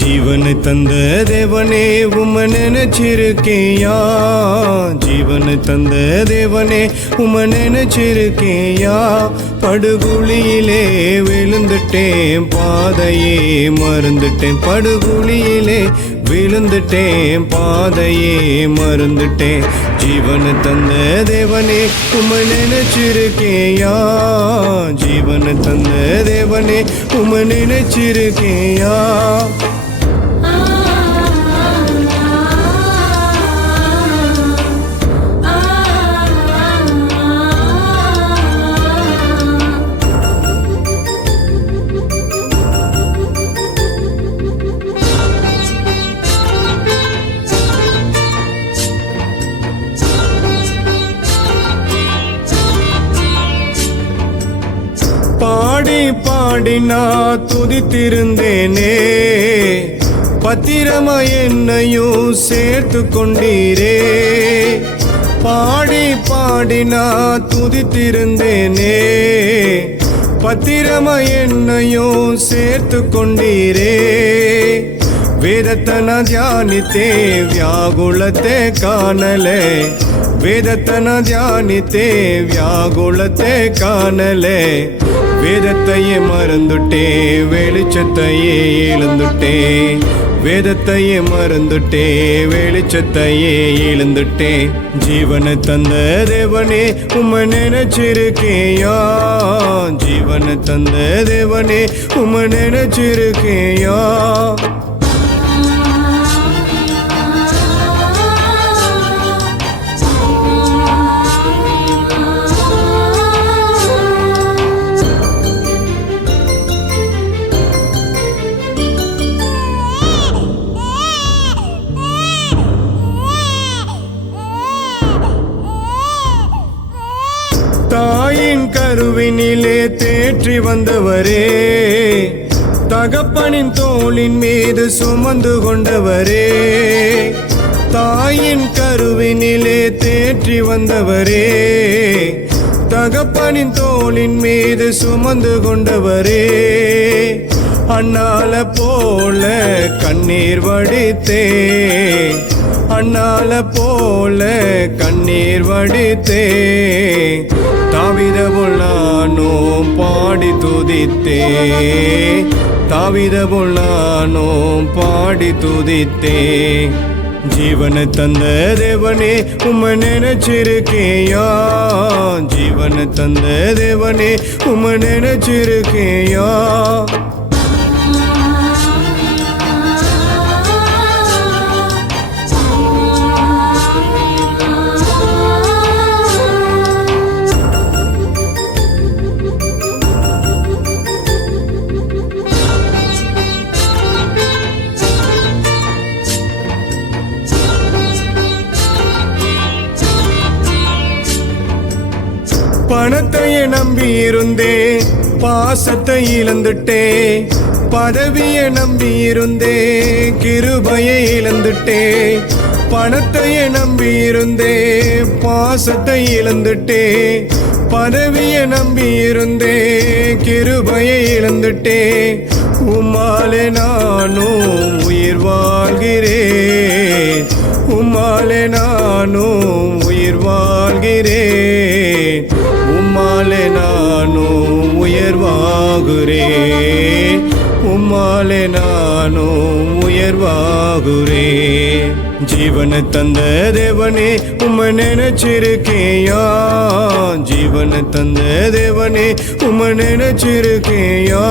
ஜீவனை தந்த தேவனே உம்மை நினைச்சிருக்கேயா, ஜீவனை தந்த தேவனே உம்மை நினைச்சிருக்கேயா. படுகுழியிலே விழுந்துட்டேன், பாதையே மறந்துட்டேன். படுகுழியிலே விழுந்துட்டேன், பாதையே மறந்துட்டேன். ஜீவனை தந்த தேவனே உம்மை நினைச்சிருக்கேயா, ஜீவனை தந்த தேவனே உம்மை நினைச்சிருக்கேயா. பாடி பாடி நான் துதித்திருந்தேனே, பத்திரமா என்னையும் சேர்த்து கொண்டீரே. பாடி பாடி நான் துதித்திருந்தேனே, பத்திரமா என்னையும் சேர்த்து கொண்டீரே. வேதத்தை நான் தியானித்தே வியாகுலத்தை காணலே, வேதத்தை நான் தியானித்தே வியாகுலத்தை காணலே. வேதத்தையே மறந்துட்டே வெளிச்சத்தையே இழந்துட்டே, வேதத்தையே மறந்துட்டே வெளிச்சத்தையே இழந்துட்டே. ஜீவனை தந்த தேவனே உம்மை நினைச்சிருக்கேயா, ஜீவனை தந்த தேவனே உம்மை நினைச்சிருக்கேயா. தாயின் கருவினிலே தேற்றி வந்தவரே, தகப்பனின் தோளின் மீது சுமந்து கொண்டவரே. தாயின் கருவினிலே தேற்றி வந்தவரே, தகப்பனின் தோளின் மீது சுமந்து கொண்டவரே. அண்ணால போல கண்ணீர் வடித்தே, அண்ணால போல கண்ணீர் வடித்தே. தாவீத போல் நானும் பாடி துதித்தே, தாவீத போல் நானும் பாடி துதித்தே. ஜீவனை தந்த தேவனே உம்மை நினைச்சிருக்கேயா, ஜீவனை தந்த தேவனே உம்மை நினைச்சிருக்கேயா. பணத்தையே நம்பி இருந்தே பாசத்தை இழந்துட்டே, பதவியை நம்பி இருந்தே கிருபையை இழந்துட்டே. பணத்தையே நம்பி இருந்தே பாசத்தை இழந்துட்டே, பதவியை நம்பி இருந்தே கிருபையை இழந்துட்டே. உம்மாலே நானும் உயிர் வாழ்கிறேன், உம்மாலே நானும் உயிர் வாழ்கிறேன். உம்மாலே நானும் உயர்வாகுறேன், உம்மாலே நானும் உயர்வாகுறேன். ஜீவனை தந்த தேவனே உம்மை நினைச்சிருக்கேயா, ஜீவனை தந்த தேவனே உம்மை நினைச்சிருக்கேயா.